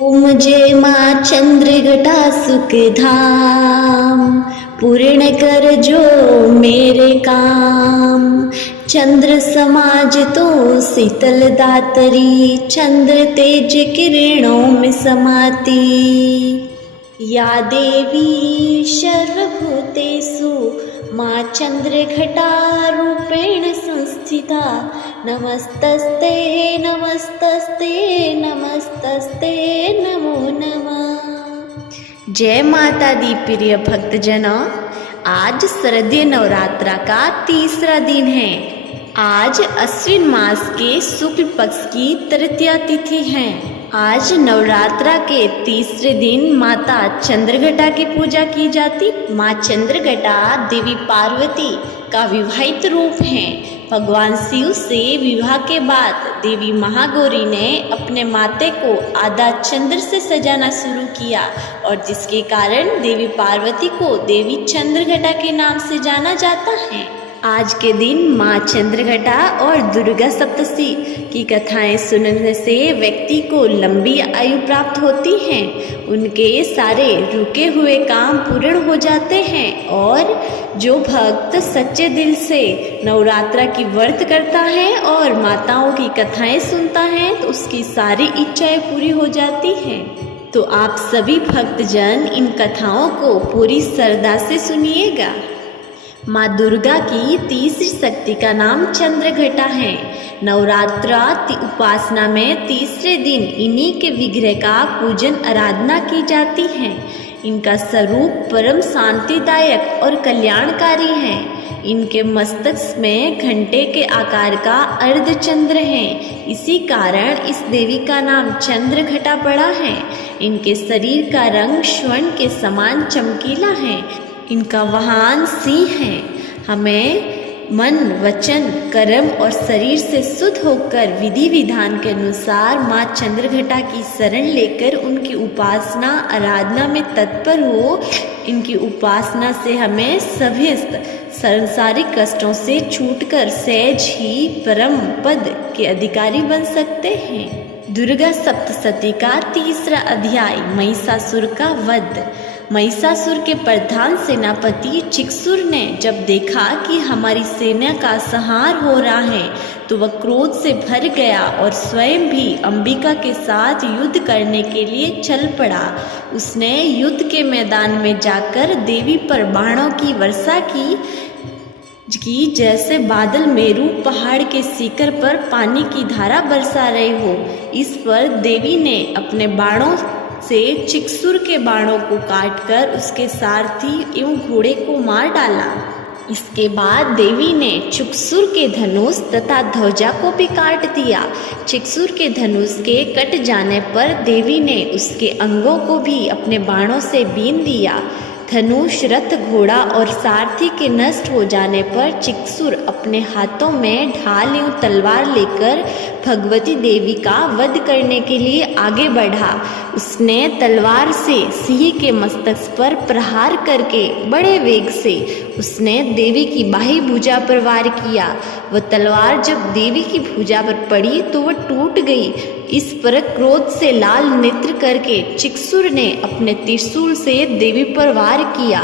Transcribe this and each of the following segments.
मुझे माँ चंद्रघटा सुख धाम, पूर्ण कर जो मेरे काम। चंद्र समाज तो शीतल दातरी, चंद्र तेज किरणों में समाती। या देवी सर्वभूतेषु माँ चंद्रघटा रूपेण संस्थिता। नमस्तस्ते नमस्तस्ते नमस्तस्ते नमो नमः। जय माता दी प्रिय भक्तजनों, आज शारदीय नवरात्रा का तीसरा दिन है। आज अश्विन मास के शुक्ल पक्ष की तृतीया तिथि है। आज नवरात्रा के तीसरे दिन माता चंद्रघटा की पूजा की जाती। माँ चंद्रघटा देवी पार्वती का विवाहित रूप है। भगवान शिव से विवाह के बाद देवी महागौरी ने अपने माथे को आधा चंद्र से सजाना शुरू किया और जिसके कारण देवी पार्वती को देवी चंद्रघटा के नाम से जाना जाता है। आज के दिन माँ चंद्रघटा और दुर्गा सप्तशती की कथाएं सुनने से व्यक्ति को लंबी आयु प्राप्त होती है। उनके सारे रुके हुए काम पूर्ण हो जाते हैं और जो भक्त सच्चे दिल से नवरात्रा की व्रत करता है और माताओं की कथाएं सुनता है तो उसकी सारी इच्छाएं पूरी हो जाती हैं। तो आप सभी भक्तजन इन कथाओं को पूरी श्रद्धा से सुनिएगा। माँ दुर्गा की तीसरी शक्ति का नाम चंद्रघटा है। नवरात्रा उपासना में तीसरे दिन इन्हीं के विग्रह का पूजन आराधना की जाती है। इनका स्वरूप परम शांतिदायक और कल्याणकारी है। इनके मस्तक में घंटे के आकार का अर्धचंद्र है। इसी कारण इस देवी का नाम चंद्रघटा पड़ा है। इनके शरीर का रंग स्वर्ण के समान चमकीला है। इनका वाहन सिंह है। हमें मन, वचन, कर्म और शरीर से शुद्ध होकर विधि विधान के अनुसार माँ चंद्रघटा की शरण लेकर उनकी उपासना आराधना में तत्पर हो। इनकी उपासना से हमें सभी सांसारिक कष्टों से छूटकर सहज ही परम पद के अधिकारी बन सकते हैं। दुर्गा सप्तशती का तीसरा अध्याय, महिषासुर का वध। महिषासुर के प्रधान सेनापति चिक्षुर ने जब देखा कि हमारी सेना का संहार हो रहा है तो वह क्रोध से भर गया और स्वयं भी अंबिका के साथ युद्ध करने के लिए चल पड़ा। उसने युद्ध के मैदान में जाकर देवी पर बाणों की वर्षा की जैसे बादल मेरू पहाड़ के शिखर पर पानी की धारा बरसा रहे हो। इस पर देवी ने अपने बाणों से चिक्षुर के बाणों को काटकर उसके सारथी एवं घोड़े को मार डाला। इसके बाद देवी ने चिक्षुर के धनुष तथा ध्वजा को भी काट दिया। चिक्षुर के धनुष के कट जाने पर देवी ने उसके अंगों को भी अपने बाणों से बीन दिया। धनुष, रथ, घोड़ा और सारथी के नष्ट हो जाने पर चिक्षुर अपने हाथों में ढाल एवं तलवार लेकर भगवती देवी का वध करने के लिए आगे बढ़ा। उसने तलवार से सिंह के मस्तक पर प्रहार करके बड़े वेग से उसने देवी की बाही भुजा पर वार किया। वह तलवार जब देवी की भुजा पर पड़ी तो वह टूट गई। इस पर क्रोध से लाल नेत्र करके चिक्षुर ने अपने त्रिशूल से देवी पर वार किया।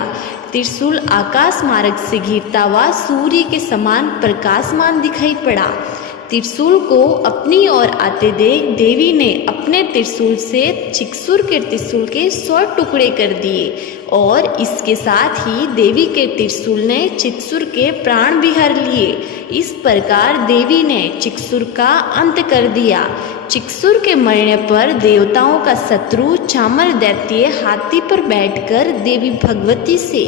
त्रिशूल आकाश मार्ग से घिरता हुआ सूर्य के समान प्रकाशमान दिखाई पड़ा। त्रिशूल को अपनी ओर आते देख देवी ने अपने त्रिशूल से चिक्षुर के त्रिशूल के 100 टुकड़े कर दिए और इसके साथ ही देवी के त्रिशूल ने चिक्षुर के प्राण भी हर लिए। इस प्रकार देवी ने चिक्षुर का अंत कर दिया। चिक्षुर के मरने पर देवताओं का शत्रु चामर दैत्य हाथी पर बैठकर देवी भगवती से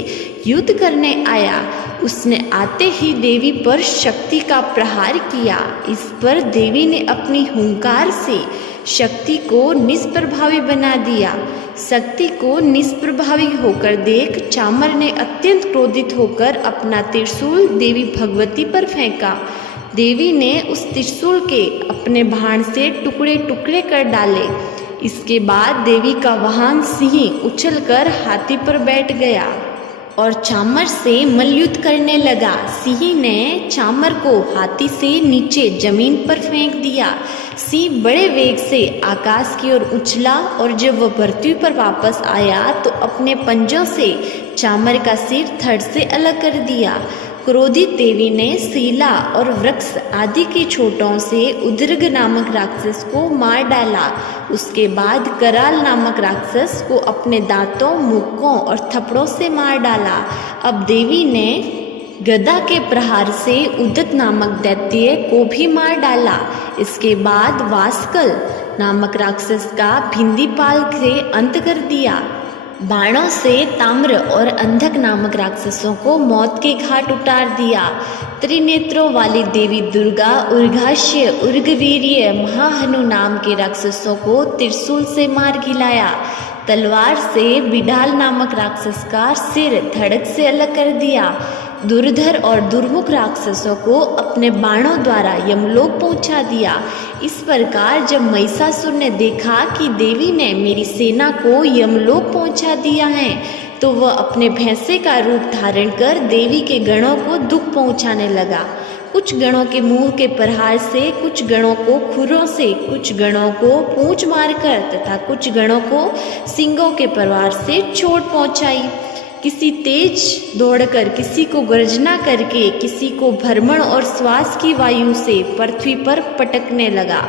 युद्ध करने आया। उसने आते ही देवी पर शक्ति का प्रहार किया। इस पर देवी ने अपनी हुंकार से शक्ति को निष्प्रभावी बना दिया। शक्ति को निष्प्रभावी होकर देख चामर ने अत्यंत क्रोधित होकर अपना त्रिशूल देवी भगवती पर फेंका। देवी ने उस त्रिशूल के अपने बाण से टुकड़े टुकड़े कर डाले। इसके बाद देवी का वाहन सिंह उछलकर हाथी पर बैठ गया और चामर से मल्लयुद्ध करने लगा। सिंह ने चामर को हाथी से नीचे जमीन पर फेंक दिया। सिंह बड़े वेग से आकाश की ओर उछला और जब वह पृथ्वी पर वापस आया तो अपने पंजों से चामर का सिर धड़ से अलग कर दिया। क्रोधित देवी ने शीला और वृक्ष आदि के छोटों से उद्रग नामक राक्षस को मार डाला। उसके बाद कराल नामक राक्षस को अपने दांतों, मुक्कों और थप्पड़ों से मार डाला। अब देवी ने गदा के प्रहार से उद्दत नामक दैत्य को भी मार डाला। इसके बाद वास्कल नामक राक्षस का भिंदीपाल से अंत कर दिया। बाणों से ताम्र और अंधक नामक राक्षसों को मौत के घाट उतार दिया। त्रिनेत्रों वाली देवी दुर्गा उर्गाश्य, उर्गवीर्य, महाहनु नाम के राक्षसों को त्रिशूल से मार गिराया। तलवार से बिडाल नामक राक्षस का सिर धड़क से अलग कर दिया। दुर्धर और दुर्मुख राक्षसों को अपने बाणों द्वारा यमलोक पहुंचा दिया। इस प्रकार जब महिषासुर ने देखा कि देवी ने मेरी सेना को यमलोक पहुंचा दिया है तो वह अपने भैंसे का रूप धारण कर देवी के गणों को दुख पहुंचाने लगा। कुछ गणों के मुंह के प्रहार से, कुछ गणों को खुरों से, कुछ गणों को पूंछ मारकर तथा कुछ गणों को सिंगों के प्रहार से चोट पहुंचाई। किसी तेज दौड़कर, किसी को गर्जना करके, किसी को भ्रमण और श्वास की वायु से पृथ्वी पर पटकने लगा।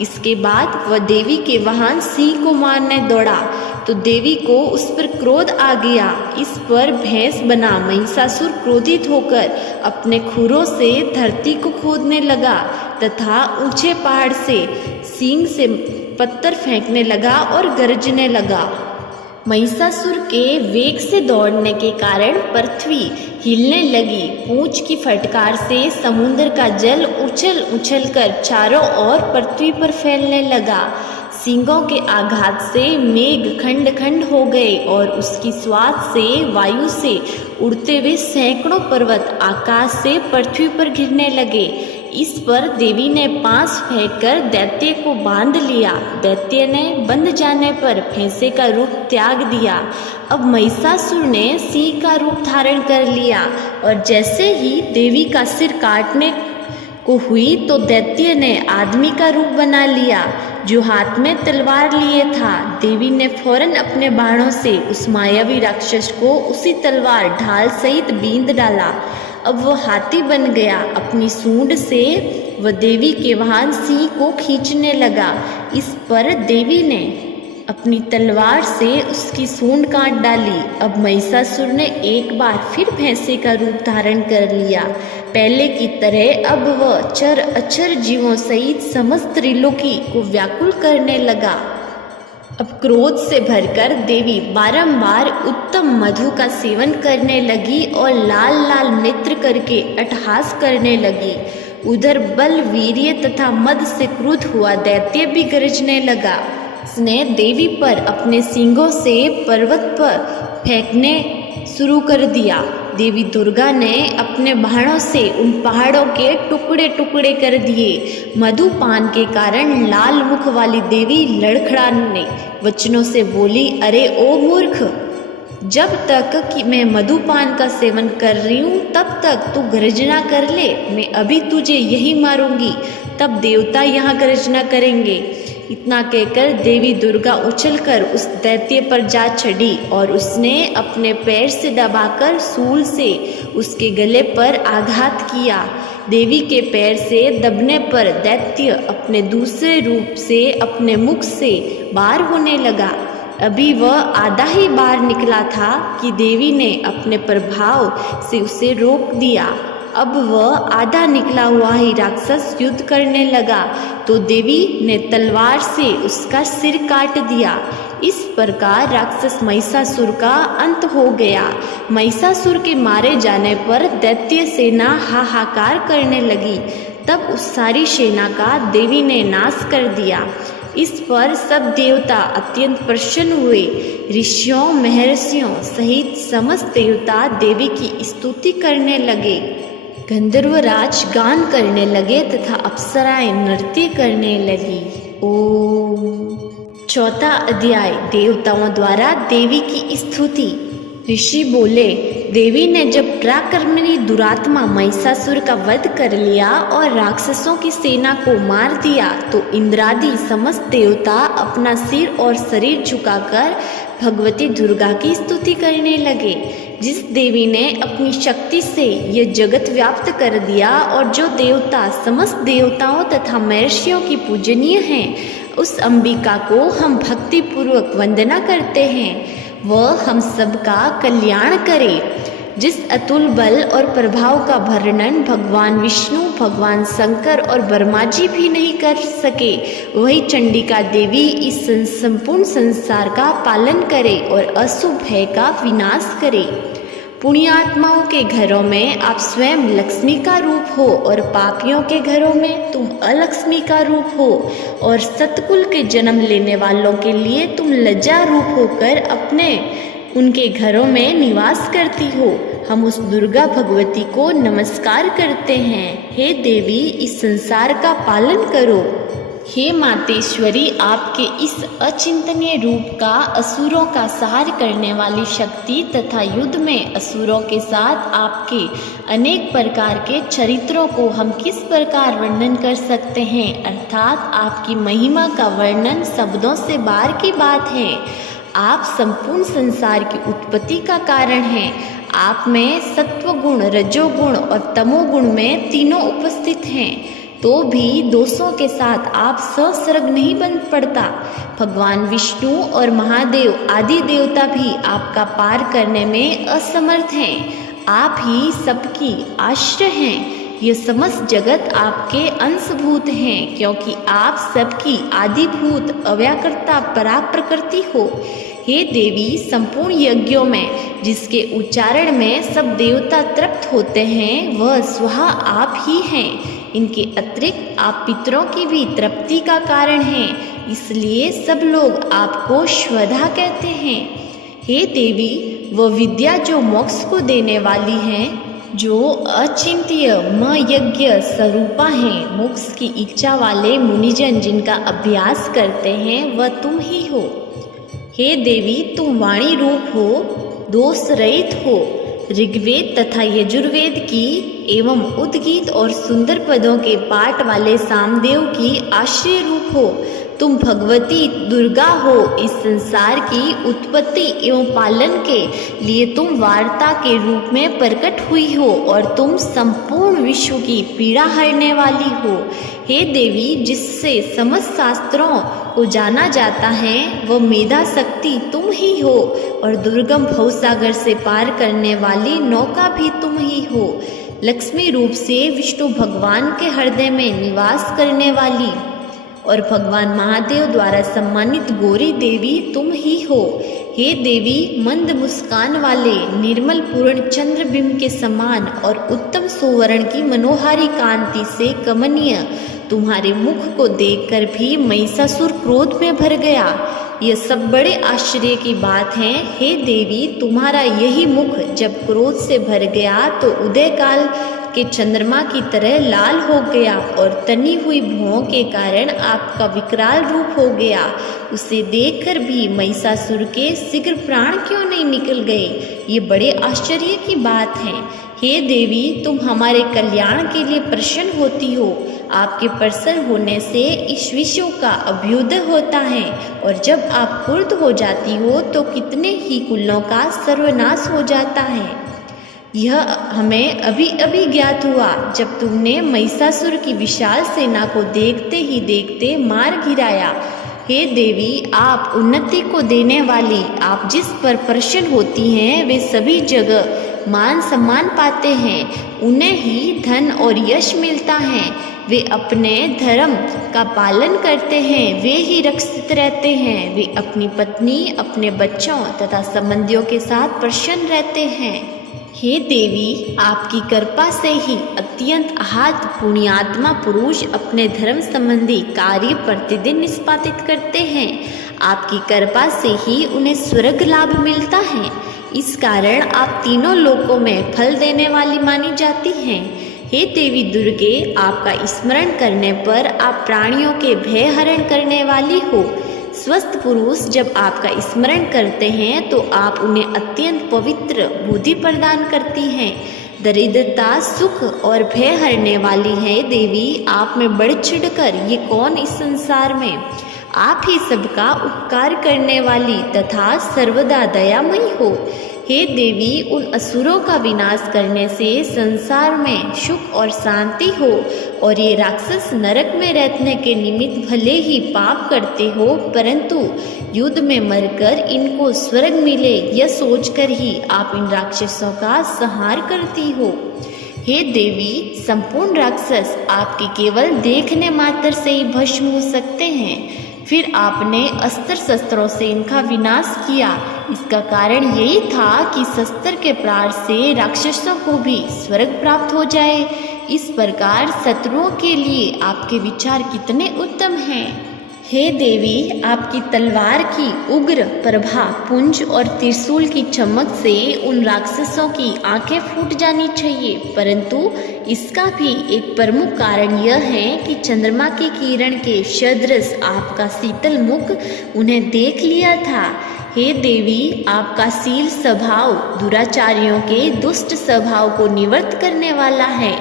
इसके बाद वह देवी के वाहन सिंह को मारने दौड़ा तो देवी को उस पर क्रोध आ गया। इस पर भैंस बना महिषासुर क्रोधित होकर अपने खुरों से धरती को खोदने लगा तथा ऊंचे पहाड़ से सींग से पत्थर फेंकने लगा और गरजने लगा। महिषासुर के वेग से दौड़ने के कारण पृथ्वी हिलने लगी। पूंछ की फटकार से समुद्र का जल उछल उछल कर चारों ओर पृथ्वी पर फैलने लगा। सींगों के आघात से मेघ खंड खंड हो गए और उसकी स्वाद से, वायु से उड़ते हुए सैकड़ों पर्वत आकाश से पृथ्वी पर गिरने लगे। इस पर देवी ने पास फेंककर दैत्य को बांध लिया। दैत्य ने बंध जाने पर भैंसे का रूप त्याग दिया। अब महिषासुर ने सिंह का रूप धारण कर लिया और जैसे ही देवी का सिर काटने को हुई तो दैत्य ने आदमी का रूप बना लिया जो हाथ में तलवार लिए था। देवी ने फौरन अपने बाणों से उस मायावी राक्षस को उसी तलवार ढाल सहित बींध डाला। अब वह हाथी बन गया। अपनी सूंड से वह देवी के वाहन सिंह को खींचने लगा। इस पर देवी ने अपनी तलवार से उसकी सूंड काट डाली। अब महिषासुर ने एक बार फिर भैंसे का रूप धारण कर लिया। पहले की तरह अब वह चर अचर जीवों सहित समस्त त्रिलोकी को व्याकुल करने लगा। अब क्रोध से भरकर देवी बारंबार उत्तम मधु का सेवन करने लगी और लाल लाल नेत्र करके अट्टहास करने लगी। उधर बल, वीर्य तथा मद से क्रुद्ध हुआ दैत्य भी गरजने लगा। उसने देवी पर अपने सींगों से पर्वत पर फेंकने शुरू कर दिया। देवी दुर्गा ने अपने बाणों से उन पहाड़ों के टुकड़े टुकड़े कर दिए। मधुपान के कारण लाल मुख वाली देवी लड़खड़ाने वचनों से बोली, अरे ओ मूर्ख, जब तक कि मैं मधुपान का सेवन कर रही हूँ तब तक तू गर्जना कर ले। मैं अभी तुझे यही मारूंगी, तब देवता यहाँ गर्जना करेंगे। इतना कहकर देवी दुर्गा उछलकर उस दैत्य पर जा चढ़ी और उसने अपने पैर से दबाकर सूल से उसके गले पर आघात किया। देवी के पैर से दबने पर दैत्य अपने दूसरे रूप से अपने मुख से बाहर होने लगा। अभी वह आधा ही बाहर निकला था कि देवी ने अपने प्रभाव से उसे रोक दिया। अब वह आधा निकला हुआ ही राक्षस युद्ध करने लगा तो देवी ने तलवार से उसका सिर काट दिया। इस प्रकार राक्षस महिषासुर का अंत हो गया। महिषासुर के मारे जाने पर दैत्य सेना हाहाकार करने लगी। तब उस सारी सेना का देवी ने नाश कर दिया। इस पर सब देवता अत्यंत प्रसन्न हुए। ऋषियों, महर्षियों सहित समस्त देवता देवी की स्तुति करने लगे। गंधर्वराज गान करने लगे तथा अप्सराएं नृत्य करने लगी। ओम। चौथा अध्याय, देवताओं द्वारा देवी की स्तुति। ऋषि बोले, देवी ने जब पराक्रमणी दुरात्मा महिषासुर का वध कर लिया और राक्षसों की सेना को मार दिया तो इंद्रादि समस्त देवता अपना सिर और शरीर झुकाकर भगवती दुर्गा की स्तुति करने लगे। जिस देवी ने अपनी शक्ति से यह जगत व्याप्त कर दिया और जो देवता समस्त देवताओं तथा महर्षियों की पूजनीय हैं, उस अंबिका को हम भक्ति पूर्वक वंदना करते हैं। वह हम सबका कल्याण करे। जिस अतुल बल और प्रभाव का वर्णन भगवान विष्णु, भगवान शंकर और ब्रह्मा जी भी नहीं कर सके, वही चंडिका देवी इस संपूर्ण संसार का पालन करे और अशुभ भय का विनाश करे। पुण्यात्माओं के घरों में आप स्वयं लक्ष्मी का रूप हो और पापियों के घरों में तुम अलक्ष्मी का रूप हो और सतकुल के जन्म लेने वालों के लिए तुम लज्जा रूप होकर अपने उनके घरों में निवास करती हो। हम उस दुर्गा भगवती को नमस्कार करते हैं। हे देवी, इस संसार का पालन करो। हे मातेश्वरी, आपके इस अचिंतनीय रूप का असुरों का संहार करने वाली शक्ति तथा युद्ध में असुरों के साथ आपके अनेक प्रकार के चरित्रों को हम किस प्रकार वर्णन कर सकते हैं, अर्थात आपकी महिमा का वर्णन शब्दों से बाहर की बात है। आप संपूर्ण संसार की उत्पत्ति का कारण हैं। आप में सत्वगुण, रजोगुण और तमोगुण में तीनों उपस्थित हैं, तो भी दोषों के साथ आप ससर्ग नहीं बन पड़ता। भगवान विष्णु और महादेव आदि देवता भी आपका पार करने में असमर्थ हैं। आप ही सबकी आश्रय हैं। यह समस्त जगत आपके अंशभूत हैं, क्योंकि आप सबकी आदिभूत अव्याकृता पराप्रकृति हो। हे देवी, संपूर्ण यज्ञों में जिसके उच्चारण में सब देवता तृप्त होते हैं, वह स्वतः आप ही हैं। इनके अतिरिक्त आप पितरों की भी तृप्ति का कारण हैं, इसलिए सब लोग आपको श्वधा कहते हैं। हे देवी, वह विद्या जो मोक्ष को देने वाली है, जो अचिंत्य यज्ञ स्वरूपा हैं, मोक्ष की इच्छा वाले मुनिजन जिनका अभ्यास करते हैं, वह तुम ही हो। हे देवी, तुम वाणी रूप हो, दोष रहित हो। ऋग्वेद तथा यजुर्वेद की एवं उद्गीत और सुंदर पदों के पाठ वाले सामदेव की आश्रय रूप हो। तुम भगवती दुर्गा हो। इस संसार की उत्पत्ति एवं पालन के लिए तुम वार्ता के रूप में प्रकट हुई हो और तुम संपूर्ण विश्व की पीड़ा हरने वाली हो। हे देवी, जिससे समस्त शास्त्रों को जाना जाता है, वह मेधा शक्ति तुम ही हो और दुर्गम भवसागर से पार करने वाली नौका भी तुम ही हो। लक्ष्मी रूप से विष्णु भगवान के हृदय में निवास करने वाली और भगवान महादेव द्वारा सम्मानित गौरी देवी तुम ही हो। हे देवी, मंद मुस्कान वाले निर्मल पूर्ण चंद्रबिंब के समान और उत्तम सुवर्ण की मनोहारी कांति से कमनीय तुम्हारे मुख को देखकर भी महिषासुर क्रोध में भर गया। यह सब बड़े आश्चर्य की बात है। हे देवी, तुम्हारा यही मुख जब क्रोध से भर गया तो उदय काल के चंद्रमा की तरह लाल हो गया और तनी हुई भुवों के कारण आपका विकराल रूप हो गया। उसे देखकर भी महिषासुर के शीघ्र प्राण क्यों नहीं निकल गए, ये बड़े आश्चर्य की बात है। हे देवी, तुम हमारे कल्याण के लिए प्रसन्न होती हो। आपके प्रसन्न होने से इस विश्व का अभ्युदय होता है और जब आप क्रुद्ध हो जाती हो तो कितने ही कुलों का सर्वनाश हो जाता है। यह हमें अभी अभी ज्ञात हुआ जब तुमने महिषासुर की विशाल सेना को देखते ही देखते मार गिराया। हे देवी, आप उन्नति को देने वाली, आप जिस पर प्रसन्न होती हैं वे सभी जगह मान सम्मान पाते हैं, उन्हें ही धन और यश मिलता है। वे अपने धर्म का पालन करते हैं, वे ही रक्षित रहते हैं। वे अपनी पत्नी, अपने बच्चों तथा संबंधियों के साथ प्रसन्न रहते हैं। हे देवी, आपकी कृपा से ही अत्यंत आहत पुण्यात्मा पुरुष अपने धर्म संबंधी कार्य प्रतिदिन निष्पादित करते हैं। आपकी कृपा से ही उन्हें स्वर्ग लाभ मिलता है। इस कारण आप तीनों लोकों में फल देने वाली मानी जाती हैं। हे देवी दुर्गे, आपका स्मरण करने पर आप प्राणियों के भय हरण करने वाली हो। स्वस्थ पुरुष जब आपका स्मरण करते हैं तो आप उन्हें अत्यंत पवित्र बुद्धि प्रदान करती हैं। दरिद्रता सुख और भय हरने वाली है देवी, आप में बढ़ चढ़कर ये कौन इस संसार में। आप ही सबका उपकार करने वाली तथा सर्वदा दयामयी हो। हे देवी, उन असुरों का विनाश करने से संसार में सुख और शांति हो, और ये राक्षस नरक में रहने के निमित्त भले ही पाप करते हो, परंतु युद्ध में मरकर इनको स्वर्ग मिले यह सोचकर ही आप इन राक्षसों का संहार करती हो। हे देवी, संपूर्ण राक्षस आपके केवल देखने मात्र से ही भस्म हो सकते हैं, फिर आपने अस्त्र शस्त्रों से इनका विनाश किया। इसका कारण यही था कि शस्त्र के प्रहार से राक्षसों को भी स्वर्ग प्राप्त हो जाए। इस प्रकार शत्रुओं के लिए आपके विचार कितने उत्तम हैं। हे देवी, आपकी तलवार की उग्र प्रभा पुंज और त्रिशूल की चमक से उन राक्षसों की आंखें फूट जानी चाहिए, परंतु इसका भी एक प्रमुख कारण यह है कि चंद्रमा की किरण के सदृश आपका शीतल मुख उन्हें देख लिया था। हे देवी, आपका शील स्वभाव दुराचारियों के दुष्ट स्वभाव को निवृत्त करने वाला है।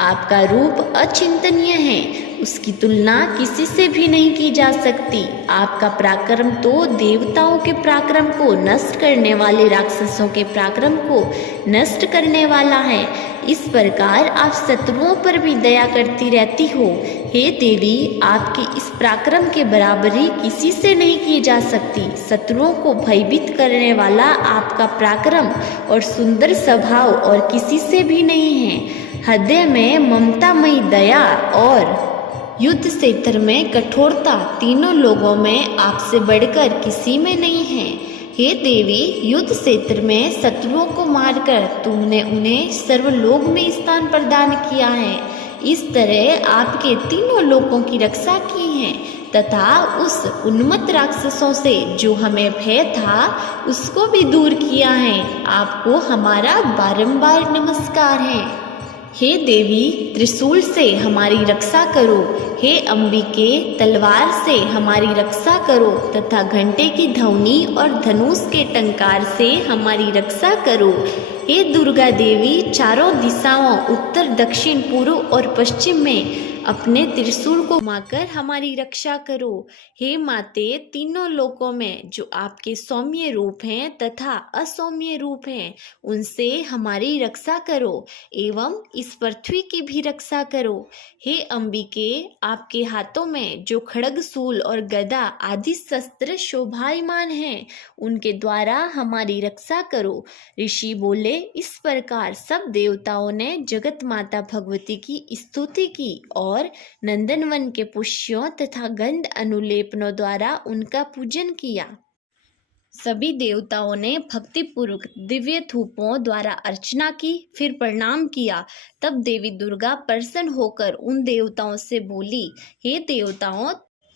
आपका रूप अचिंतनीय है, उसकी तुलना किसी से भी नहीं की जा सकती। आपका पराक्रम तो देवताओं के पराक्रम को नष्ट करने वाले राक्षसों के पराक्रम को नष्ट करने वाला है। इस प्रकार आप शत्रुओं पर भी दया करती रहती हो। हे देवी, आपके इस पराक्रम के बराबरी किसी से नहीं की जा सकती। शत्रुओं को भयभीत करने वाला आपका पराक्रम और सुंदर स्वभाव और किसी से भी नहीं है। हृदय में ममतामयी दया और युद्ध क्षेत्र में कठोरता तीनों लोगों में आपसे बढ़कर किसी में नहीं है। हे देवी, युद्ध क्षेत्र में शत्रुओं को मारकर तुमने उन्हें सर्वलोक में स्थान प्रदान किया है। इस तरह आपके तीनों लोकों की रक्षा की है तथा उस उन्मत्त राक्षसों से जो हमें भय था उसको भी दूर किया है। आपको हमारा बारंबार नमस्कार है। हे देवी, त्रिशूल से हमारी रक्षा करो। हे अंबिके, तलवार से हमारी रक्षा करो तथा घंटे की ध्वनि और धनुष के टंकार से हमारी रक्षा करो। हे दुर्गा देवी, चारों दिशाओं उत्तर दक्षिण पूर्व और पश्चिम में अपने त्रिशूल को घुमाकर हमारी रक्षा करो। हे माते, तीनों लोकों में जो आपके सौम्य रूप हैं तथा असौम्य रूप हैं उनसे हमारी रक्षा करो एवं इस पृथ्वी की भी रक्षा करो। हे अंबिके, आपके हाथों में जो खड्ग शूल और गदा आदि शस्त्र शोभायमान हैं उनके द्वारा हमारी रक्षा करो। ऋषि बोले, इस प्रकार सब देवताओं ने जगत माता भगवती की स्तुति की और नंदनवन के पुष्पों तथा गंध अनुलेपनों द्वारा उनका पूजन किया। सभी देवताओं ने भक्तिपूर्वक दिव्य धूपों द्वारा अर्चना की, फिर प्रणाम किया। तब देवी दुर्गा प्रसन्न होकर उन देवताओं से बोली, हे देवताओं,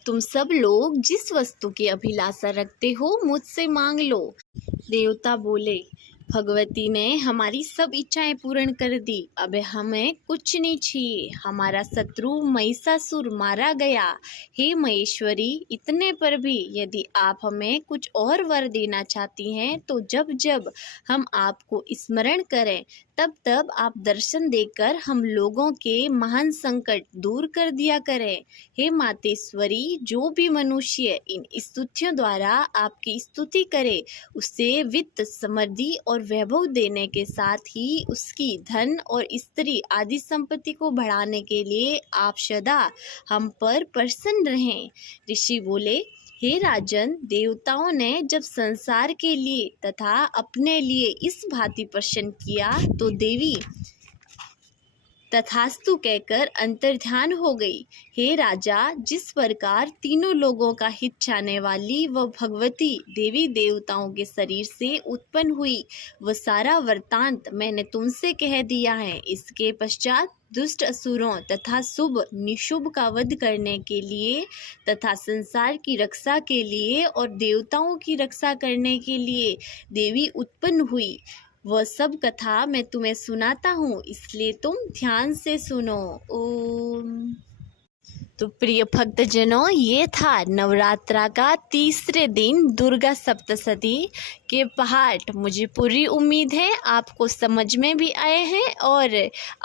तुम सब लोग जिस वस्तु की अभिलाषा रखते हो मुझसे मांग लो। देवता बोले, भगवती ने हमारी सब इच्छाएं पूर्ण कर दी, अब हमें कुछ नहीं चाहिए। हमारा शत्रु महिषासुर मारा गया। हे महेश्वरी, इतने पर भी यदि आप हमें कुछ और वर देना चाहती हैं तो जब जब हम आपको स्मरण करें तब तब आप दर्शन देकर हम लोगों के महान संकट दूर कर दिया करें। हे मातेश्वरी, जो भी मनुष्य इन स्तुतियों द्वारा आपकी स्तुति करे उसे वित्त समृद्धि और वैभव देने के साथ ही उसकी धन और स्त्री आदि संपत्ति को बढ़ाने के लिए आप सदा हम पर प्रसन्न रहें। ऋषि बोले, हे राजन, देवताओं ने जब संसार के लिए तथा अपने लिए इस भांति प्रसन्न किया तो देवी तथास्तु कहकर अंतर्ध्यान हो गई। हे राजा, जिस प्रकार तीनों लोगों का हित चाहने वाली वह भगवती देवी देवताओं के शरीर से उत्पन्न हुई वह सारा वृत्तांत मैंने तुमसे कह दिया है। इसके पश्चात दुष्ट असुरों तथा शुभ निशुभ का वध करने के लिए तथा संसार की रक्षा के लिए और देवताओं की रक्षा करने के लिए देवी उत्पन्न हुई। वह सब कथा मैं तुम्हें सुनाता हूँ, इसलिए तुम ध्यान से सुनो। ओम। तो प्रिय भक्तजनों, ये था नवरात्रा का तीसरे दिन दुर्गा सप्तशती के पाठ। मुझे पूरी उम्मीद है आपको समझ में भी आए हैं और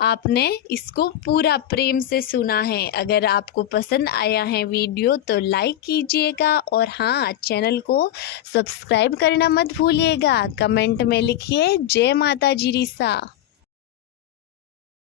आपने इसको पूरा प्रेम से सुना है। अगर आपको पसंद आया है वीडियो तो लाइक कीजिएगा और हाँ, चैनल को सब्सक्राइब करना मत भूलिएगा। कमेंट में लिखिए जय माता जी रीसा।